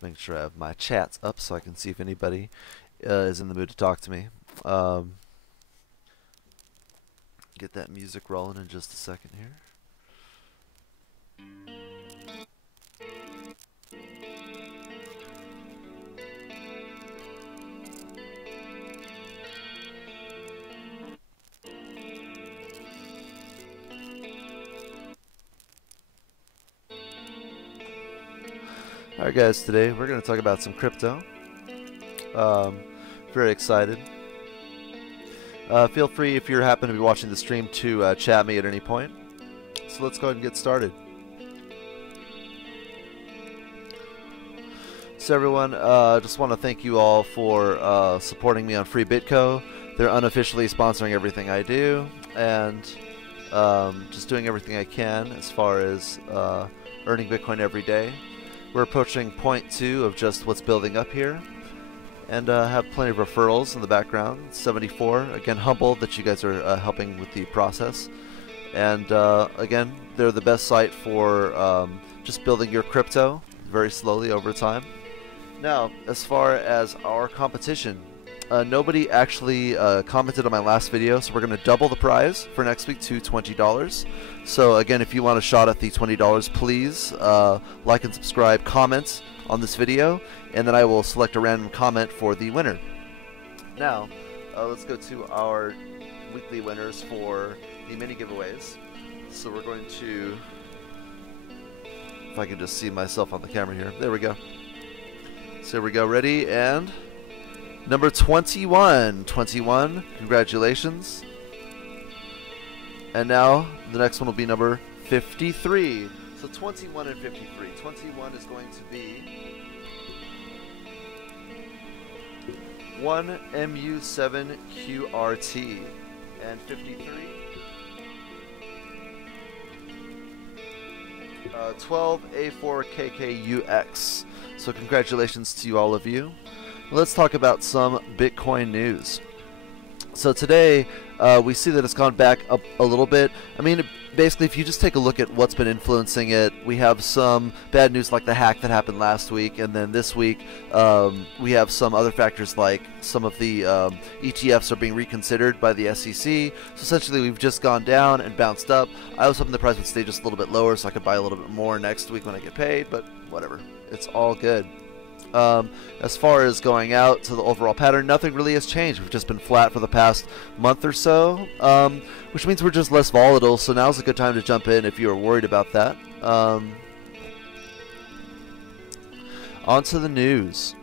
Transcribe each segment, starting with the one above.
Just making sure I have my chats up so I can see if anybody is in the mood to talk to me. Get that music rolling in just a second here. Alright guys, today we're going to talk about some crypto. Very excited. Feel free, if you happen to be watching the stream, to chat me at any point. So let's go ahead and get started. So everyone, just want to thank you all for supporting me on Free Bitco. They're unofficially sponsoring everything I do, and just doing everything I can as far as earning Bitcoin every day. We're approaching point 2 of just what's building up here, and have plenty of referrals in the background. 74. Again, humbled that you guys are helping with the process. And again, they're the best site for just building your crypto very slowly over time. Now, as far as our competition, nobody actually commented on my last video, so we're going to double the prize for next week to $20. So again, if you want a shot at the $20, please like and subscribe, comment on this video, and then I will select a random comment for the winner. Now, let's go to our weekly winners for the mini giveaways. So we're going to, if I can just see myself on the camera here, there we go. So here we go, ready, and number 21, congratulations. And now the next one will be number 53. So 21 and 53. 21 is going to be 1MU7QRT, and 53 12A4KKUX. So congratulations to all of you. Let's talk about some Bitcoin news. So today we see that it's gone back up a little bit. I mean, basically, if you just take a look at what's been influencing it, we have some bad news like the hack that happened last week, and then this week we have some other factors like some of the ETFs are being reconsidered by the SEC. So essentially, we've just gone down and bounced up. I was hoping the price would stay just a little bit lower so I could buy a little bit more next week when I get paid, but whatever. It's all good. As far as going out to the overall pattern, nothing really has changed. We've just been flat for the past month or so, which means we're just less volatile, so now's a good time to jump in if you are worried about that. On to the news.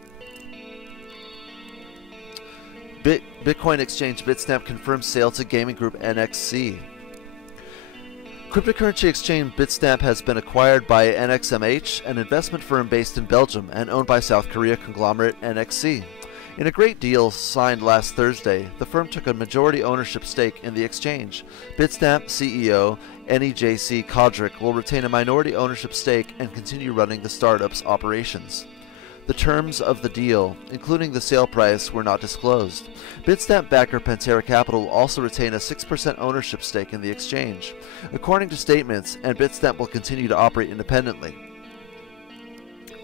Bitcoin exchange Bitstamp confirms sale to gaming group NXC. Cryptocurrency exchange Bitstamp has been acquired by NXMH, an investment firm based in Belgium and owned by South Korea conglomerate NXC. In a great deal signed last Thursday, the firm took a majority ownership stake in the exchange. Bitstamp CEO NEJC Kodrick will retain a minority ownership stake and continue running the startup's operations. The terms of the deal, including the sale price, were not disclosed. Bitstamp backer Pantera Capital will also retain a 6% ownership stake in the exchange, according to statements, and Bitstamp will continue to operate independently.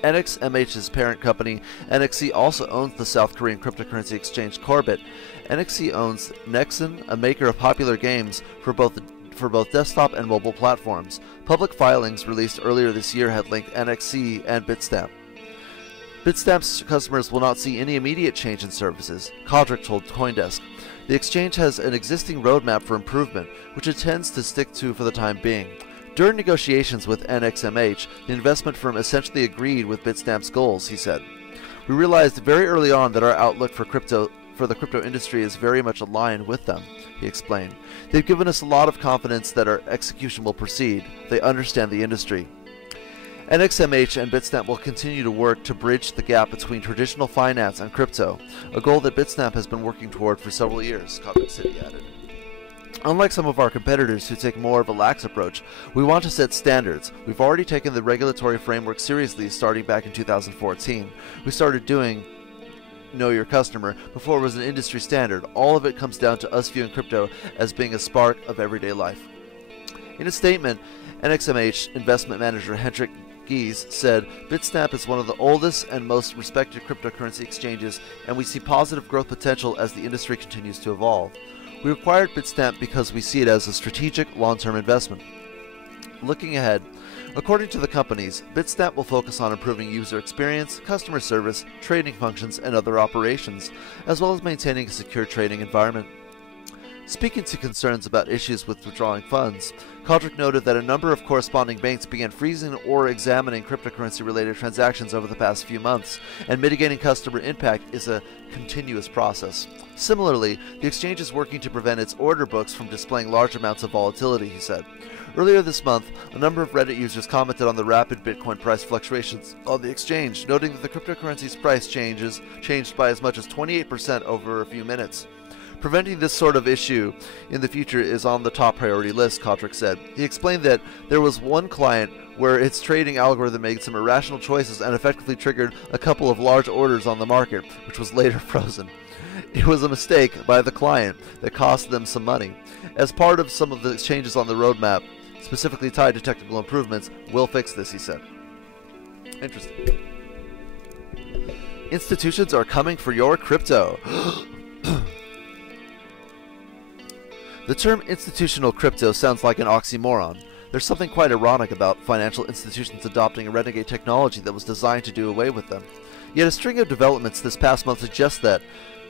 NXMH's parent company, NXC, also owns the South Korean cryptocurrency exchange Corbit. NXC owns Nexon, a maker of popular games for both desktop and mobile platforms. Public filings released earlier this year had linked NXC and Bitstamp. Bitstamp's customers will not see any immediate change in services, Kodrick told CoinDesk. The exchange has an existing roadmap for improvement, which it intends to stick to for the time being. During negotiations with NXMH, the investment firm essentially agreed with Bitstamp's goals, he said. We realized very early on that our outlook for the crypto industry is very much aligned with them, he explained. They've given us a lot of confidence that our execution will proceed. They understand the industry. NXMH and Bitstamp will continue to work to bridge the gap between traditional finance and crypto, a goal that Bitstamp has been working toward for several years, Kodrick City added. Unlike some of our competitors who take more of a lax approach, we want to set standards. We've already taken the regulatory framework seriously starting back in 2014. We started doing Know Your Customer before it was an industry standard. All of it comes down to us viewing crypto as being a spark of everyday life. In a statement, NXMH investment manager Hendrik Gies said, Bitstamp is one of the oldest and most respected cryptocurrency exchanges, and we see positive growth potential as the industry continues to evolve. We acquired Bitstamp because we see it as a strategic long-term investment. Looking ahead, according to the companies, Bitstamp will focus on improving user experience, customer service, trading functions, and other operations, as well as maintaining a secure trading environment. Speaking to concerns about issues with withdrawing funds, Kodrick noted that a number of corresponding banks began freezing or examining cryptocurrency-related transactions over the past few months, and mitigating customer impact is a continuous process. Similarly, the exchange is working to prevent its order books from displaying large amounts of volatility, he said. Earlier this month, a number of Reddit users commented on the rapid Bitcoin price fluctuations on the exchange, noting that the cryptocurrency's price changed by as much as 28% over a few minutes. Preventing this sort of issue in the future is on the top priority list, Kodrick said. He explained that there was one client where its trading algorithm made some irrational choices and effectively triggered a couple of large orders on the market, which was later frozen. It was a mistake by the client that cost them some money. As part of some of the changes on the roadmap, specifically tied to technical improvements, we'll fix this, he said. Interesting. Institutions are coming for your crypto. The term institutional crypto sounds like an oxymoron. There's something quite ironic about financial institutions adopting a renegade technology that was designed to do away with them. Yet a string of developments this past month suggests that,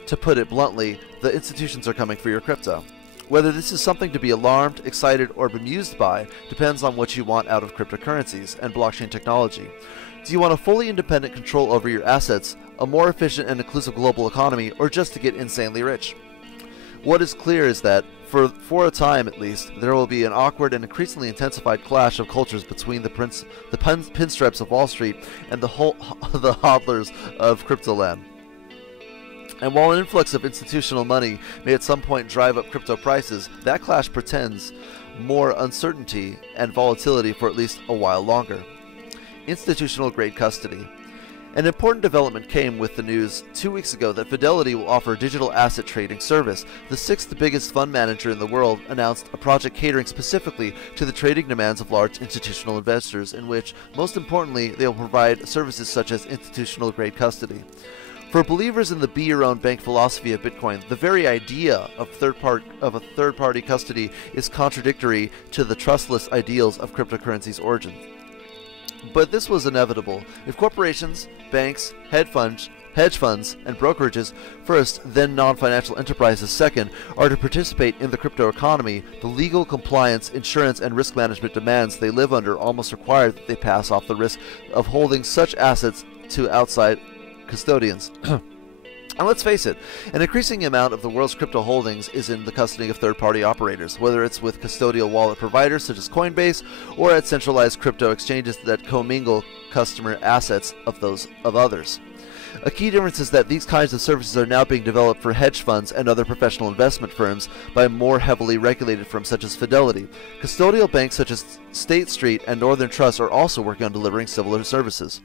to put it bluntly, the institutions are coming for your crypto. Whether this is something to be alarmed, excited, or bemused by depends on what you want out of cryptocurrencies and blockchain technology. Do you want a fully independent control over your assets, a more efficient and inclusive global economy, or just to get insanely rich? What is clear is that, for a time at least, there will be an awkward and increasingly intensified clash of cultures between the pinstripes of Wall Street and the hodlers of Cryptoland. And while an influx of institutional money may at some point drive up crypto prices, that clash portends more uncertainty and volatility for at least a while longer. Institutional-grade custody. An important development came with the news 2 weeks ago that Fidelity will offer a digital asset trading service. The sixth biggest fund manager in the world announced a project catering specifically to the trading demands of large institutional investors, in which, most importantly, they will provide services such as institutional-grade custody. For believers in the be-your-own-bank philosophy of Bitcoin, the very idea of a third-party custody is contradictory to the trustless ideals of cryptocurrency's origin. But this was inevitable. If corporations, banks, hedge funds, and brokerages, first, then non-financial enterprises, second, are to participate in the crypto economy, the legal compliance, insurance, and risk management demands they live under almost require that they pass off the risk of holding such assets to outside custodians. And let's face it, an increasing amount of the world's crypto holdings is in the custody of third-party operators, whether it's with custodial wallet providers such as Coinbase or at centralized crypto exchanges that commingle customer assets of others. A key difference is that these kinds of services are now being developed for hedge funds and other professional investment firms by more heavily regulated firms such as Fidelity. Custodial banks such as State Street and Northern Trust are also working on delivering similar services.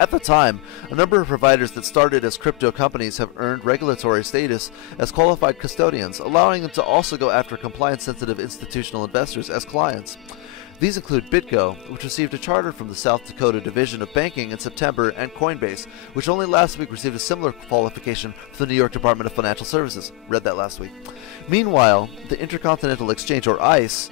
At the time, a number of providers that started as crypto companies have earned regulatory status as qualified custodians, allowing them to also go after compliance-sensitive institutional investors as clients. These include BitGo, which received a charter from the South Dakota Division of Banking in September, and Coinbase, which only last week received a similar qualification from the New York Department of Financial Services. Read that last week. Meanwhile, the Intercontinental Exchange, or ICE,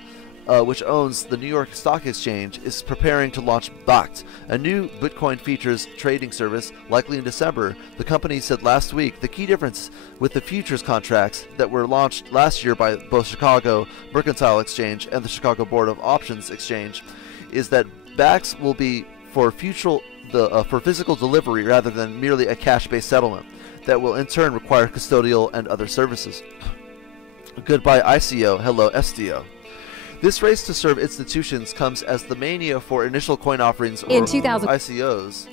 which owns the New York Stock Exchange, is preparing to launch Bakkt, a new Bitcoin futures trading service, likely in December. The company said last week the key difference with the futures contracts that were launched last year by both Chicago Mercantile Exchange and the Chicago Board of Options Exchange is that Bakkt will be for physical delivery rather than merely a cash-based settlement that will in turn require custodial and other services. Goodbye ICO, hello SDO. This race to serve institutions comes as the mania for initial coin offerings, or ICOs.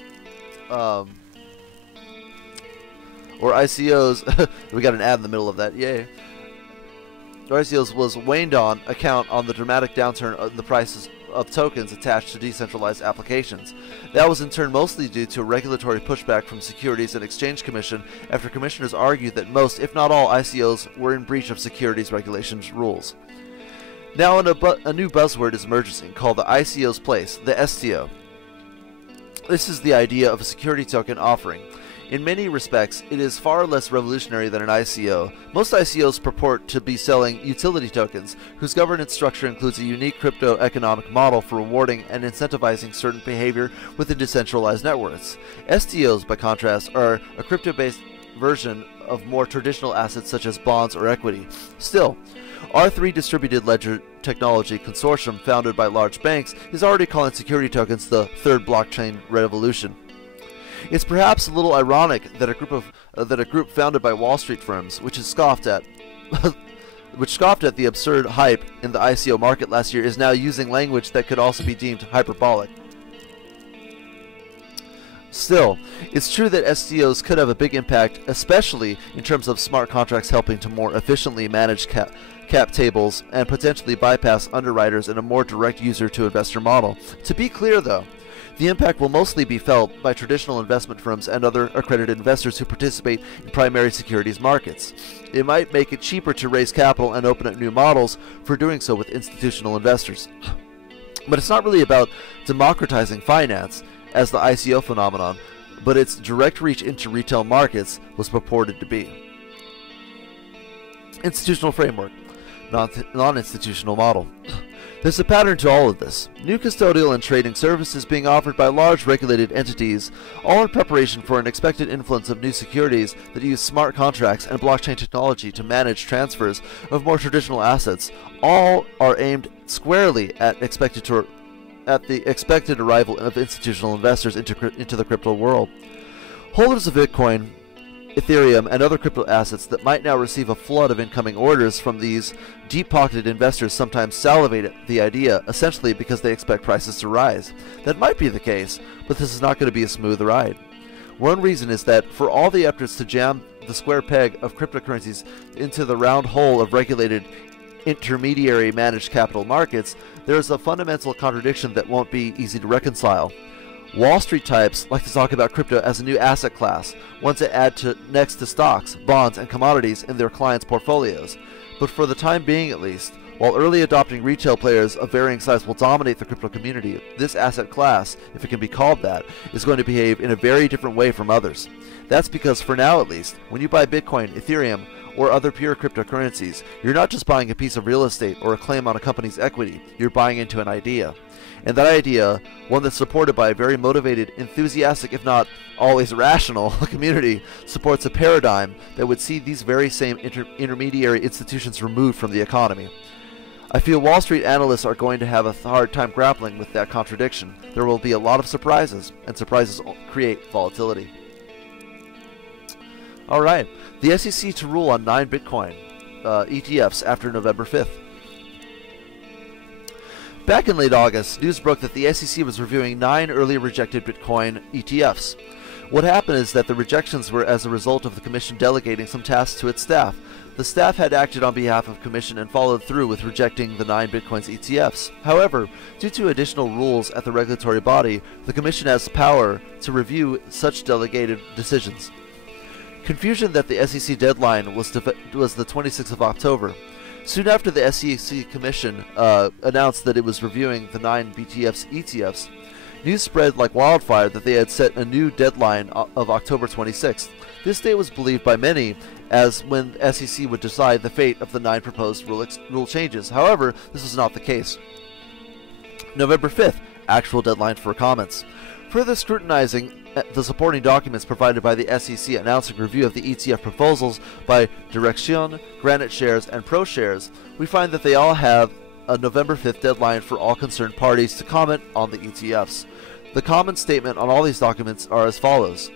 We got an ad in the middle of that, yay. Or ICOs was waned on account on the dramatic downturn in the prices of tokens attached to decentralized applications. That was in turn mostly due to a regulatory pushback from Securities and Exchange Commission after commissioners argued that most, if not all, ICOs were in breach of securities regulations rules. Now a new buzzword is emerging called the ICO's place, the STO. This is the idea of a security token offering. In many respects, it is far less revolutionary than an ICO. Most ICOs purport to be selling utility tokens, whose governance structure includes a unique crypto economic model for rewarding and incentivizing certain behavior within decentralized networks. STOs, by contrast, are a crypto-based version of more traditional assets such as bonds or equity. Still, R3 Distributed Ledger Technology Consortium, founded by large banks, is already calling security tokens the third blockchain revolution. It's perhaps a little ironic that a group founded by Wall Street firms, which scoffed at the absurd hype in the ICO market last year, is now using language that could also be deemed hyperbolic. Still, it's true that STOs could have a big impact, especially in terms of smart contracts helping to more efficiently manage cap tables and potentially bypass underwriters in a more direct user-to-investor model. To be clear, though, the impact will mostly be felt by traditional investment firms and other accredited investors who participate in primary securities markets. It might make it cheaper to raise capital and open up new models for doing so with institutional investors. But it's not really about democratizing finance, as the ICO phenomenon, but its direct reach into retail markets was purported to be. Institutional framework, non-institutional model. There's a pattern to all of this. New custodial and trading services being offered by large regulated entities, all in preparation for an expected influence of new securities that use smart contracts and blockchain technology to manage transfers of more traditional assets. All are aimed squarely at the expected arrival of institutional investors into the crypto world. Holders of Bitcoin, Ethereum, and other crypto assets that might now receive a flood of incoming orders from these deep-pocketed investors sometimes salivate at the idea, essentially because they expect prices to rise. That might be the case, but this is not going to be a smooth ride. One reason is that for all the efforts to jam the square peg of cryptocurrencies into the round hole of regulated intermediary managed capital markets, there is a fundamental contradiction that won't be easy to reconcile. Wall Street types like to talk about crypto as a new asset class, one to add next to stocks, bonds, and commodities in their clients' portfolios. But for the time being at least, while early adopting retail players of varying size will dominate the crypto community, this asset class, if it can be called that, is going to behave in a very different way from others. That's because, for now at least, when you buy Bitcoin, Ethereum, or other pure cryptocurrencies, you're not just buying a piece of real estate or a claim on a company's equity, you're buying into an idea. And that idea, one that's supported by a very motivated, enthusiastic, if not always rational community, supports a paradigm that would see these very same intermediary institutions removed from the economy. I feel Wall Street analysts are going to have a hard time grappling with that contradiction. There will be a lot of surprises, and surprises create volatility. Alright, the SEC to rule on 9 Bitcoin ETFs after November 5th. Back in late August, news broke that the SEC was reviewing 9 early rejected Bitcoin ETFs. What happened is that the rejections were as a result of the Commission delegating some tasks to its staff. The staff had acted on behalf of the Commission and followed through with rejecting the 9 Bitcoin's ETFs. However, due to additional rules at the regulatory body, the Commission has power to review such delegated decisions. Confusion that the SEC deadline was the 26th of October. Soon after the SEC Commission announced that it was reviewing the 9 BTF's ETFs, news spread like wildfire that they had set a new deadline of October 26th. This date was believed by many as when the SEC would decide the fate of the 9 proposed rule changes. However, this was not the case. November 5th, actual deadline for comments. Further scrutinizing the supporting documents provided by the SEC announcing review of the ETF proposals by Direction, Granite Shares, and ProShares, we find that they all have a November 5th deadline for all concerned parties to comment on the ETFs. The comment statement on all these documents are as follows.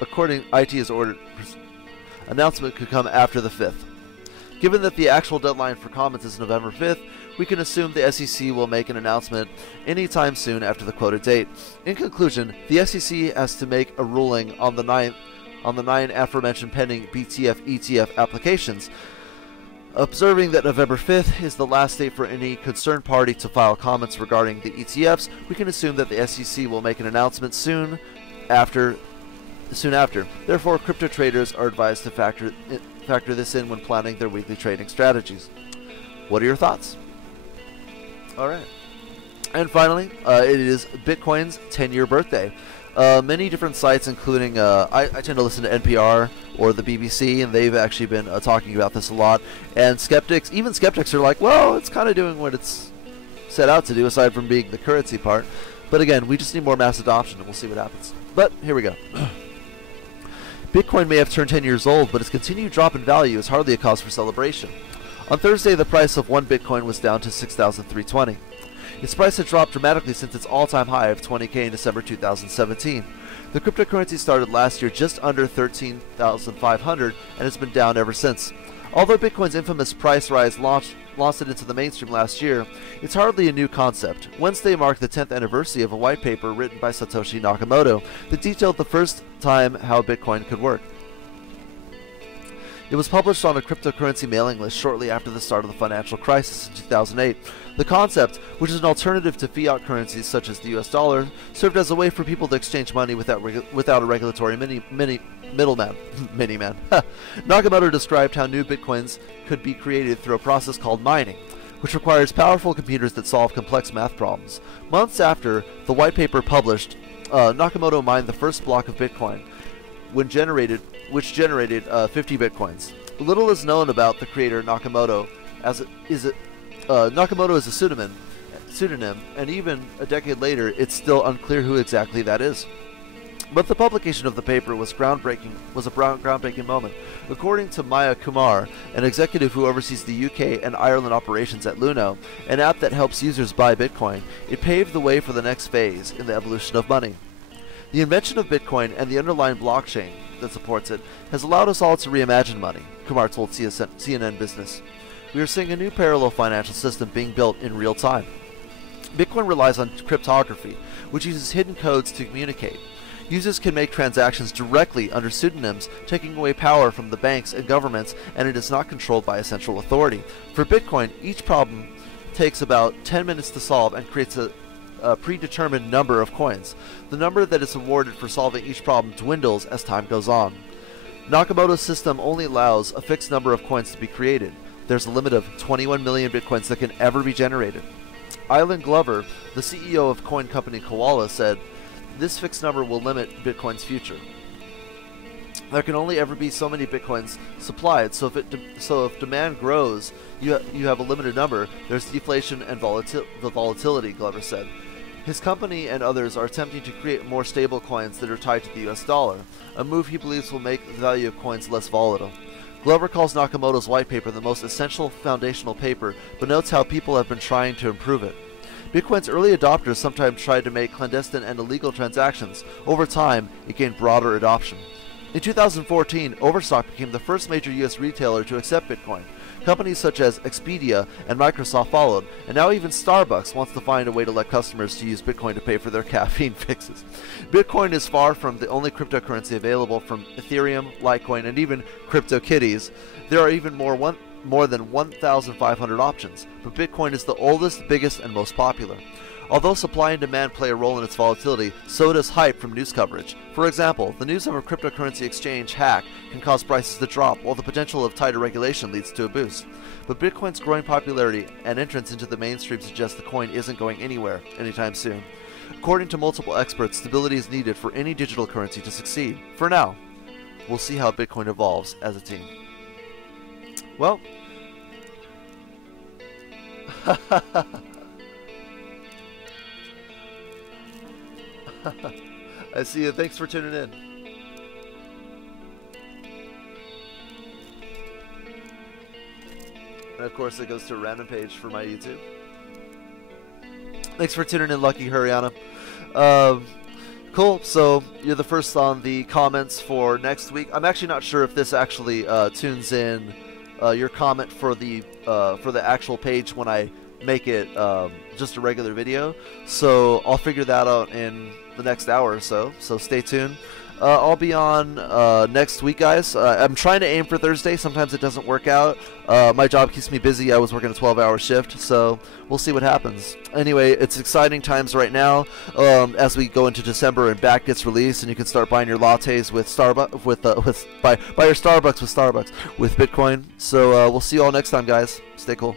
According IT is ordered, announcement could come after the 5th. Given that the actual deadline for comments is November 5th, we can assume the SEC will make an announcement anytime soon after the quoted date. In conclusion, the SEC has to make a ruling on the 9 aforementioned pending BTF ETF applications. Observing that November 5th is the last date for any concerned party to file comments regarding the ETFs, we can assume that the SEC will make an announcement soon after soon after. Therefore, crypto traders are advised to factor this in when planning their weekly trading strategies. What are your thoughts? All right. And finally, it is Bitcoin's 10-year birthday. Many different sites, including I tend to listen to NPR or the BBC, and they've actually been talking about this a lot. And even skeptics are like, well, it's kind of doing what it's set out to do, aside from being the currency part. But again, we just need more mass adoption, and we'll see what happens. But here we go. Bitcoin may have turned 10 years old, but its continued drop in value is hardly a cause for celebration. On Thursday, the price of one Bitcoin was down to $6,320. Its price had dropped dramatically since its all-time high of $20K in December 2017. The cryptocurrency started last year just under $13,500 and has been down ever since. Although Bitcoin's infamous price rise launched it into the mainstream last year, it's hardly a new concept. Wednesday marked the 10th anniversary of a white paper written by Satoshi Nakamoto that detailed the first time how Bitcoin could work. It was published on a cryptocurrency mailing list shortly after the start of the financial crisis in 2008. The concept, which is an alternative to fiat currencies such as the US dollar, served as a way for people to exchange money without a regulatory middleman. Miniman. Nakamoto described how new bitcoins could be created through a process called mining, which requires powerful computers that solve complex math problems. Months after the white paper published, Nakamoto mined the first block of Bitcoin, which generated 50 bitcoins. Little is known about the creator Nakamoto, Nakamoto is a pseudonym, and even a decade later, it's still unclear who exactly that is. But the publication of the paper was a groundbreaking moment. According to Maya Kumar, an executive who oversees the UK and Ireland operations at Luno, an app that helps users buy Bitcoin, it paved the way for the next phase in the evolution of money. The invention of Bitcoin and the underlying blockchain that supports it has allowed us all to reimagine money, Kumar told CNN Business. We are seeing a new parallel financial system being built in real time. Bitcoin relies on cryptography, which uses hidden codes to communicate. Users can make transactions directly under pseudonyms, taking away power from the banks and governments, and it is not controlled by a central authority. For Bitcoin, each problem takes about 10 minutes to solve and creates a predetermined number of coins. The number that is awarded for solving each problem dwindles as time goes on. Nakamoto's system only allows a fixed number of coins to be created. There's a limit of 21 million bitcoins that can ever be generated. Ilan Glover, the CEO of coin company Koala, said, "This fixed number will limit Bitcoin's future. There can only ever be so many bitcoins supplied, so if demand grows, you have a limited number. There's deflation and volatility," Glover said. His company and others are attempting to create more stable coins that are tied to the US dollar, a move he believes will make the value of coins less volatile. Glover calls Nakamoto's white paper the most essential foundational paper, but notes how people have been trying to improve it. Bitcoin's early adopters sometimes tried to make clandestine and illegal transactions. Over time, it gained broader adoption. In 2014, Overstock became the first major US retailer to accept Bitcoin. Companies such as Expedia and Microsoft followed, and now even Starbucks wants to find a way to let customers to use Bitcoin to pay for their caffeine fixes. Bitcoin is far from the only cryptocurrency available. From Ethereum, Litecoin, and even CryptoKitties, there are even more than 1,500 options, but Bitcoin is the oldest, biggest, and most popular. Although supply and demand play a role in its volatility, so does hype from news coverage. For example, the news of a cryptocurrency exchange hack can cause prices to drop, while the potential of tighter regulation leads to a boost. But Bitcoin's growing popularity and entrance into the mainstream suggests the coin isn't going anywhere anytime soon. According to multiple experts, stability is needed for any digital currency to succeed. For now, we'll see how Bitcoin evolves as a team. Well, I see you. Thanks for tuning in. And of course, it goes to a random page for my YouTube. Thanks for tuning in, Lucky Huriana. Cool. So you're the first on the comments for next week. I'm actually not sure if this actually tunes in your comment for the actual page when I make it just a regular video. So I'll figure that out in the next hour or so. So stay tuned. I'll be on next week, guys. I'm trying to aim for Thursday. Sometimes it doesn't work out. My job keeps me busy. I was working a 12-hour shift, so we'll see what happens. Anyway, it's exciting times right now as we go into December and BACK gets released, and you can start buying your lattes with Starbucks buy your Starbucks with Bitcoin. So we'll see you all next time, guys. Stay cool.